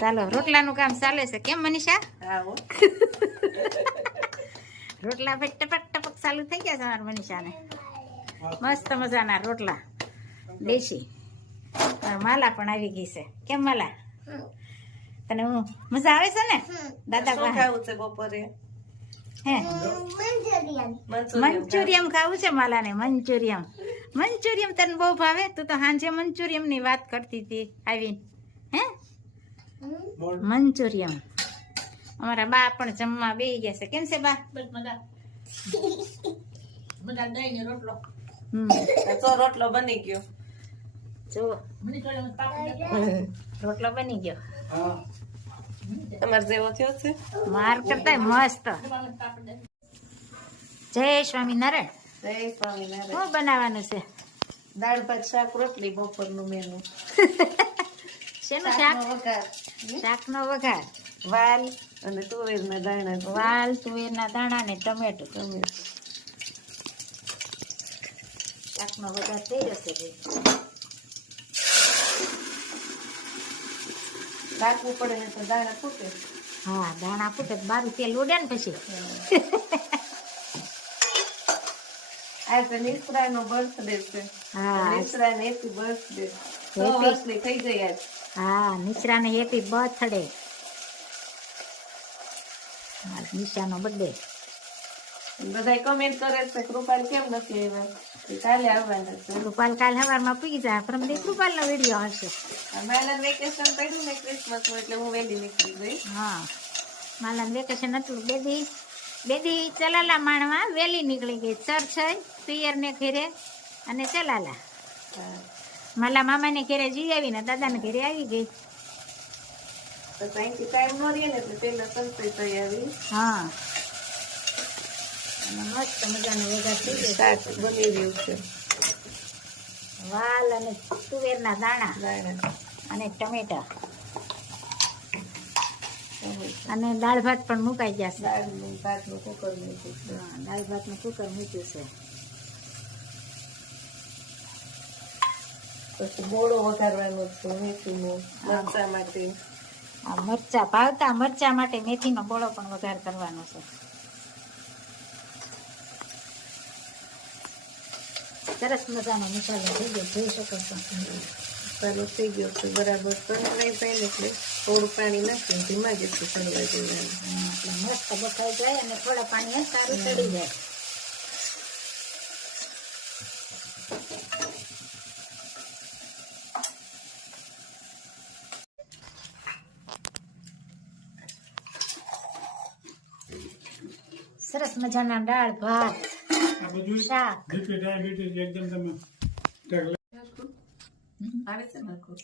ચાલો રોટલાનું કામ ચાલે છે કેમ મનીષા? હા હો. રોટલા ભાઈ ટપક ટપક ચાલુ થઈ ગયા છે અમારા મનીષાને. મસ્ત મજાના રોટલા દેશી. માલા પણ આવી ગઈ છે કેમ માલા? તને હું મજા આવે છે ને દાદા શું ખાવું છે બપોરે? હે મંચુરિયમ ખાવું છે માલાને. મંચુરિયમ મંચુરિયમ તને બહુ ભાવે? તું તો સાંજે મંચુરિયમ ની વાત કરતી હતી આવીને. હે મંચુરિયમ. અમારા બા પણ જમવા બેસી ગયા છે કેમ છે બા? તો રોટલો બની ગયો. જો રોટલો બની ગયો. તમારે જેવો થયો છે? માર કરતા મસ્ત. જય સ્વામિનારાયણ. જય સ્વામિનારાયણ. શું બનાવવાનું છે? દાળ ભાત શાક રોટલી બપોરનું મેનુ. શેનું શાક? વઘાર, શાકનો વઘાર. વાલ અને તુવેરના દાણા. વાલ તુવેરના દાણા ને ટમેટો. શાકનો વઘાર થઈ જશે ભાઈ. રાખવું પડે ને તો દાણા ફૂટે. હા દાણા ફૂટે બારું તેલ ઉડે ને પછી. આજે નિસરાનો બર્થડે છે. હા નિસરાને હેપી બર્થડે. 100 વર્ષની થઈ ગઈ આજ. હા નિશાને હેપી બર્થડે. નિશાનો બર્થડે. બધાય કમેન્ટ કરે છે કૃપાલ કેમ નથી આવ્યા? કાલે આવવાના છે. કૃપાલ કાલ સવારમાં પૂગી જાય. પરમ દી કૃપાલનો વિડીયો હશે. મારા વેકેશન પડ્યું ને ક્રિસમસનું એટલે હું વહેલી નીકળી ગઈ. હા માલાને વેકેશન હતું. બેદી ચલાલા માણવા વહેલી નીકળી ગઈ. ચર્ચ પિયરને ઘેરે અને ચલાલા. માલા મામાને ઘેરે જઈ આવીને દાદાને ઘેરે આવી ગઈ. તો અહીંથી ટાઈમ ન રહે ને એટલે પહેલા સંતોષ થઈ આવી. હા અને મસ્ત મજાનો વઘાર થઈ ગયો. શાક બની રહ્યું છે. વાલ અને તુવેરના દાણા દાણા અને ટમેટા અને દાળ ભાત પણ મુકાઈ ગયા છે. દાળનું ભાતનું કુકર મૂક્યું છે. હા દાળ ભાતનું કુકર મૂક્યું છે. પછી બોળો વઘારવાનો છે મેથીનું મરચા માટે. આ મરચા ભાવતા મરચા માટે મેથીનો બોળો પણ વઘાર કરવાનો છે. સરસ મજાનો મસાલો થઈ ગયો જોઈ શકો છો. મસાલો થઈ ગયો છે બરાબર. તળાઈ જાય ને એટલે થોડું પાણી નાખીને ધીમા ગેસથી તળવા દેવાનું. એટલે મસ્ત બફાઈ જાય અને થોડા પાણી સારું ચડી જાય. સરસ મજાના દાળ ભાત શાક. આવે છે ને આખું?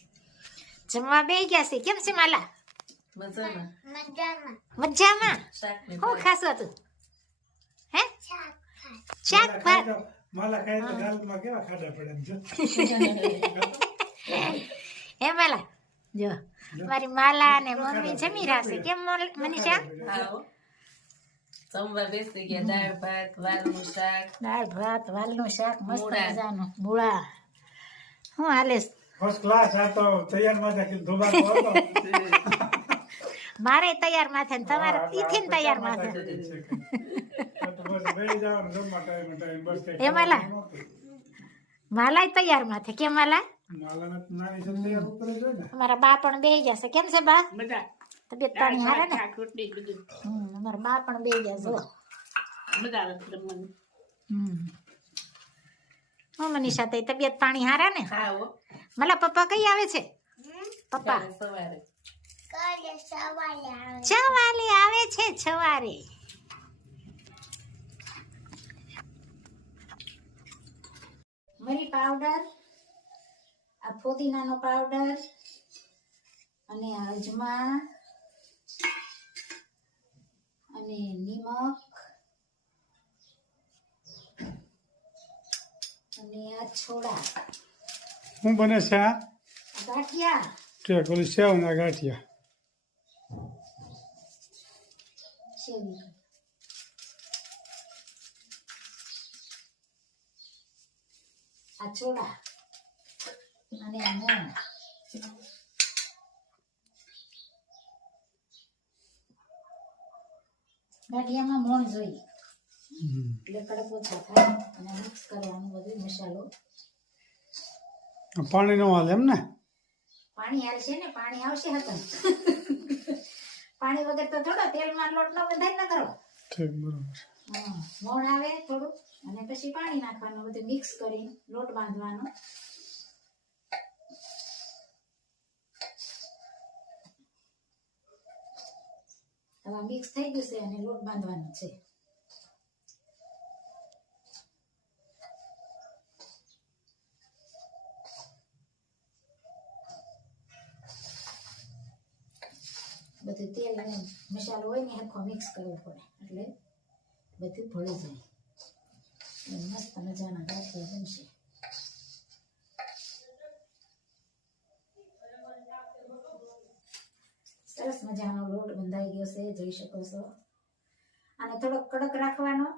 જમવા બેસી ગયા છે કેમ છે માલા? મજામાં. મજામાં. શાકને હું ખાશો તું? હે શાક ભાત. માલા ખાય તો ગાલમાં કેવા ખાડા પડે એમ છે. હે માલા જો મારી માલા અને મમ્મી જમી રહ્યા છે કેમ મનીષા? હા હો. જમવા બેસી ગયા. દાળ ભાત વાલનું શાક. દાળ ભાત વાલનું શાક મસ્ત મૂળા. મજાનું મૂળા. હું હાલે ફર્સ્ટ ક્લાસ. આ તો તૈયાર માં રાખી ધોબાતો હતો. મારે તૈયાર માથે ને તમારે તીથી તૈયાર માથે. તો બસ બેસી જવાનું જમવા ટાઈમ બસ કઈ એ માલા માલા તૈયાર માથે કેમ માલા? માલાના નાની છે તૈયાર ઉપર જ હોય ને. અમારા બા પણ બેસી ગયા છે કેમ છે બા? તબિયત પાણી હારે ને? અમારા બા પણ બેસી ગયા છે. હું મનીષા તઈ તબિયત પાણી હારા ને? હા હો. માલા પપ્પા કઈ આવે છે? પપ્પા સવારે છવાલે આવે છે છવારે. મરી પાવડર, આ ફુદીનાનો પાવડર અને અજમા અને નિમક અને આ છોડા હું બને છે આ? ગાંઠિયા. ઠીક ઓલી સેવના ગાંઠિયા. સેવી આ છોડા અને આ મોણ ગાંઠિયામાં મોણ જોઈએ એટલે કડક ઓછા થાય અને મિક્સ કરવાનું બધું મસાલો. પાણી નો હાલે એમ ને? પાણી આવશે ને, પાણી આવશે હતા. પાણી વગર તો થોડો તેલમાં લોટ ન બંધાય ન કરો. ઠીક, બરોબર. મોણ આવે થોડું અને પછી પાણી નાખવાનું, બધું મિક્સ કરી લોટ બાંધવાનો. હવે મિક્સ થઈ ગયું છે અને લોટ બાંધવાનો છે. બધું તેલ અને મસાલો હોય ને હરખો મિક્સ કરવો પડે એટલે બધું ભળી જાય. મસ્ત મજાના ગાંઠિયા બનશે. સરસ મજાનો લોટ બંધાઈ ગયો છે, જોઈ શકો છો. અને થોડો કડક રાખવાનો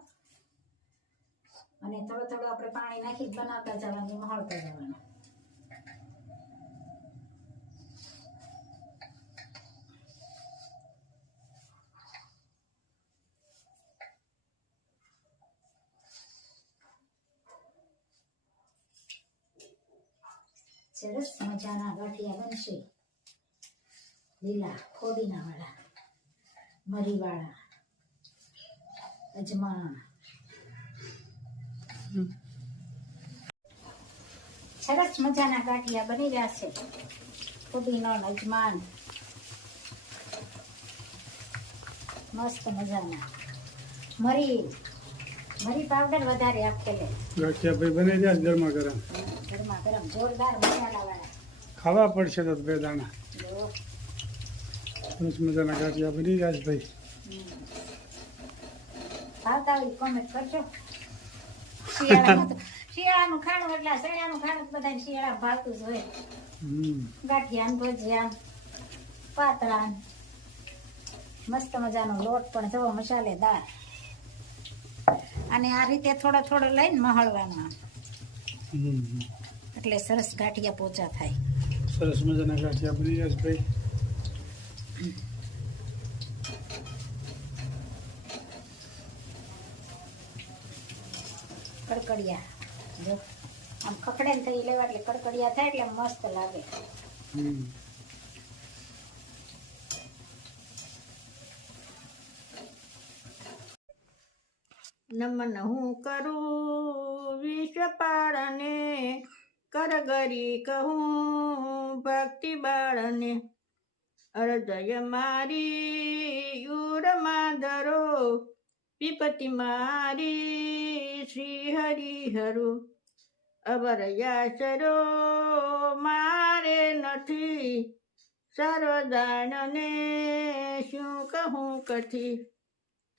અને થોડો થોડો આપણે પાણી નાખી બનાવતા જવાનું, મહળતા જવાનું. સરસ મજાના ગાંઠિયા બનશે. લીલા ફોડીના વાળા, મરી વાળા, અજમા. સરસ મજાના ગાંઠિયા બની રહ્યા છે. ફોડીનો અજમાન મસ્ત મજાના. મરી પાવડર વધારે આપેલે. ગાંઠિયા ભાઈ બની જાય ગરમા ગરમ. ગરમા ગરમ જોરદાર મસાલા વાળા. ખાવા પડશે તો 2 દાણા. જો સરસ મજાના ગાંઠિયા બની જાય ભાઈ. ભાવતા હોય કોમેન્ટ કરજો. શિયાળાનું ખાણું એટલે શિયાળાનું ખાણું બધા શિયાળા ભાવતું જ હોય. ગાંઠિયા, ભજીયા, પાતળા, મસ્ત મજાનો લોટ પણ જવો મસાલેદાર. અને આ રીતે થોડો થોડો લઈને મહળવાનો એટલે સરસ ગાંઠિયા પોચા થાય. સરસ મજાના ગાંઠિયા બની જાય ભાઈ. કડકડિયા જો આમ ખખડે ને થઈ લેવા એટલે કડકડિયા થાય એટલે મસ્ત લાગે. નમન હું કરું વિશ્વપાળને, કરગરી કહું ભક્તિ બાળને. અરજય મારી યુરમાં ધરો, વિપતિ મારી શ્રી હરિહરો. અવરયાસરો મારે નથી, સર્વદાનને શું કહું કથી.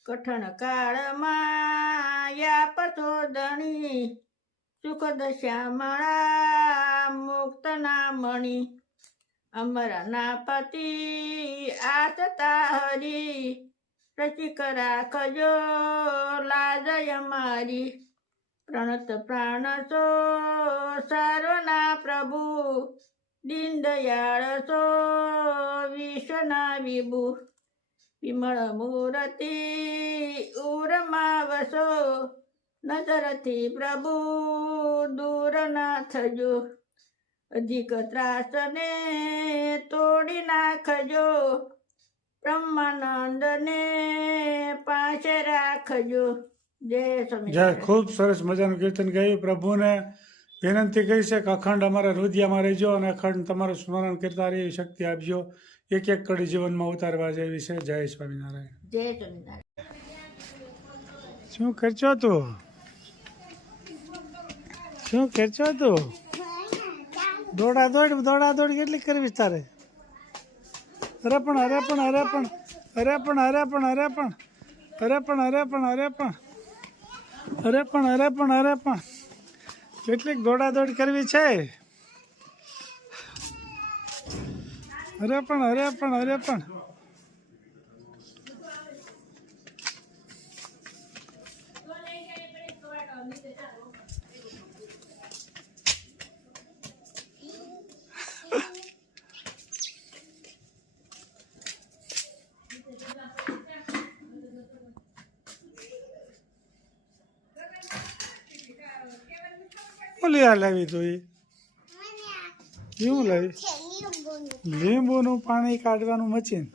કઠણ કાળમાં યાપતો ધણી, સુખ દશામણા મુક્ત ના મણી. અમરના પતિ આસતા હરી, રસિક રાખજો લાજય મારી. પ્રણત પ્રાણસો સર્વના પ્રભુ, દીન દયાળ સો વિશ્વના વિભુ. વિમળ મૂર્તિ ઉરમાં વસો, નજરથી પ્રભુ દૂર ના થજો. અધિક ત્રાસને તોડી નાખજો, બ્રહ્માનંદને પાસે રાખજો. જય સ્વામી. જય. ખૂબ સરસ મજાનું કીર્તન ગાયું. પ્રભુને વિનંતી કરી છે કે અખંડ અમારા હૃદયમાં રહેજો અને અખંડ તમારું સ્મરણ કરતા રહી શક્તિ આપજો. એક એક કડી જીવનમાં ઉતારવા જેવી છે. જય સ્વામિનારાયણ. જય સ્વામિનારાયણ. શું કરશો તું? શું કરશો તું? દોડા દોડ કેટલી કરવી તારે? અરે પણ કેટલીક દોડા દોડ કરવી છે? અરે પણ ઓલી આ લાવી તું એ શું લાવી લીંબુનું પાણી કાઢવાનું મશીન